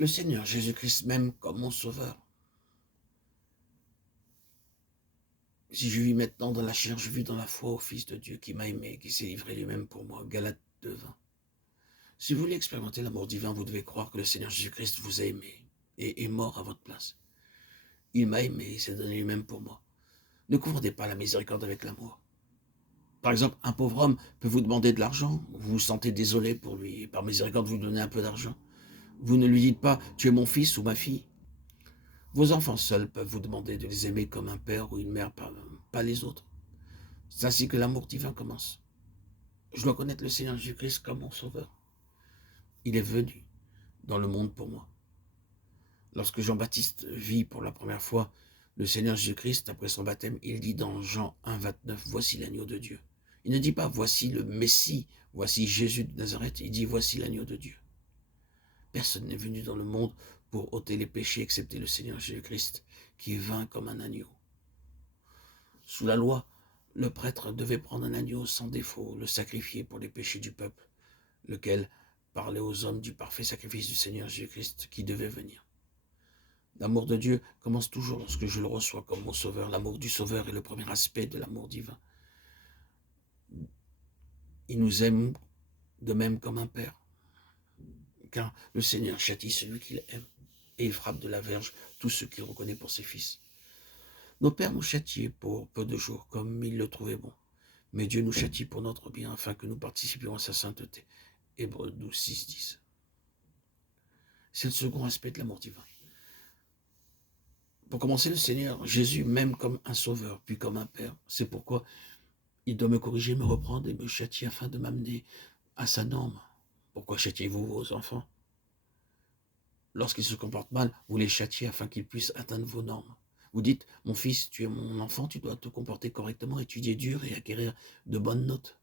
Le Seigneur Jésus-Christ m'aime comme mon sauveur. Si je vis maintenant dans la chair, je vis dans la foi au Fils de Dieu qui m'a aimé, qui s'est livré lui-même pour moi. Galates 2:20. Si vous voulez expérimenter l'amour divin, vous devez croire que le Seigneur Jésus-Christ vous a aimé et est mort à votre place. Il m'a aimé, il s'est donné lui-même pour moi. Ne confondez pas la miséricorde avec l'amour. Par exemple, un pauvre homme peut vous demander de l'argent, vous vous sentez désolé pour lui, et par miséricorde vous donnez un peu d'argent. Vous ne lui dites pas « tu es mon fils ou ma fille ». Vos enfants seuls peuvent vous demander de les aimer comme un père ou une mère, pas les autres. C'est ainsi que l'amour divin commence. Je dois connaître le Seigneur Jésus-Christ comme mon sauveur. Il est venu dans le monde pour moi. Lorsque Jean-Baptiste vit pour la première fois le Seigneur Jésus-Christ après son baptême, il dit dans Jean 1:29, « Voici l'agneau de Dieu ». Il ne dit pas « Voici le Messie, voici Jésus de Nazareth », il dit « Voici l'agneau de Dieu ». Personne n'est venu dans le monde pour ôter les péchés excepté le Seigneur Jésus-Christ, qui vint comme un agneau. Sous la loi, le prêtre devait prendre un agneau sans défaut, le sacrifier pour les péchés du peuple, lequel parlait aux hommes du parfait sacrifice du Seigneur Jésus-Christ qui devait venir. L'amour de Dieu commence toujours lorsque je le reçois comme mon sauveur. L'amour du sauveur est le premier aspect de l'amour divin. Il nous aime de même comme un père, car le Seigneur châtie celui qu'il aime, et il frappe de la verge tous ceux qu'il reconnaît pour ses fils. Nos pères nous châtiaient pour peu de jours, comme ils le trouvaient bon. Mais Dieu nous châtie pour notre bien, afin que nous participions à sa sainteté. Hébreux 12:6-10. C'est le second aspect de l'amour divin. Pour commencer, le Seigneur Jésus m'aime comme un sauveur, puis comme un père. C'est pourquoi il doit me corriger, me reprendre et me châtier afin de m'amener à sa norme. Pourquoi châtiez-vous vos enfants? Lorsqu'ils se comportent mal, vous les châtiez afin qu'ils puissent atteindre vos normes. Vous dites, mon fils, tu es mon enfant, tu dois te comporter correctement, étudier dur et acquérir de bonnes notes.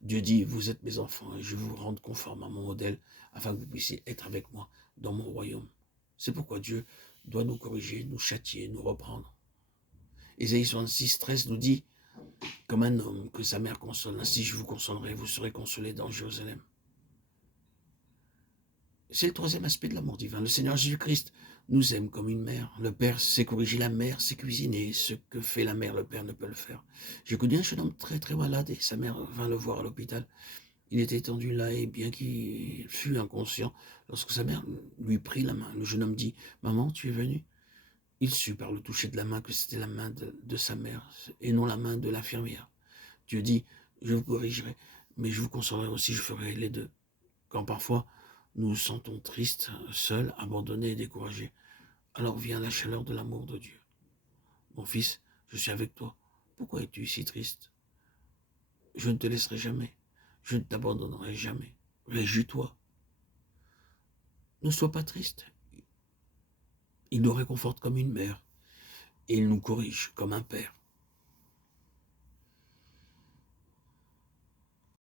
Dieu dit, vous êtes mes enfants et je vais vous rendre conforme à mon modèle afin que vous puissiez être avec moi dans mon royaume. C'est pourquoi Dieu doit nous corriger, nous châtier, nous reprendre. Ésaïe 66:13 nous dit, comme un homme que sa mère console, ainsi je vous consolerai, vous serez consolés dans Jérusalem. C'est le troisième aspect de l'amour divin. Le Seigneur Jésus-Christ nous aime comme une mère. Le Père sait corriger la mère, sait cuisiner. Ce que fait la mère, le Père ne peut le faire. J'ai connu un jeune homme très très malade et sa mère vint le voir à l'hôpital. Il était étendu là et bien qu'il fût inconscient, lorsque sa mère lui prit la main, le jeune homme dit « Maman, tu es venue ?» Il sut par le toucher de la main que c'était la main de sa mère et non la main de l'infirmière. Dieu dit « Je vous corrigerai, mais je vous consolerai aussi, je ferai les deux. » Quand parfois nous nous sentons tristes, seuls, abandonnés et découragés, alors vient la chaleur de l'amour de Dieu. Mon fils, je suis avec toi. Pourquoi es-tu si triste? Je ne te laisserai jamais. Je ne t'abandonnerai jamais. Réjouis-toi. Ne sois pas triste. Il nous réconforte comme une mère et il nous corrige comme un père.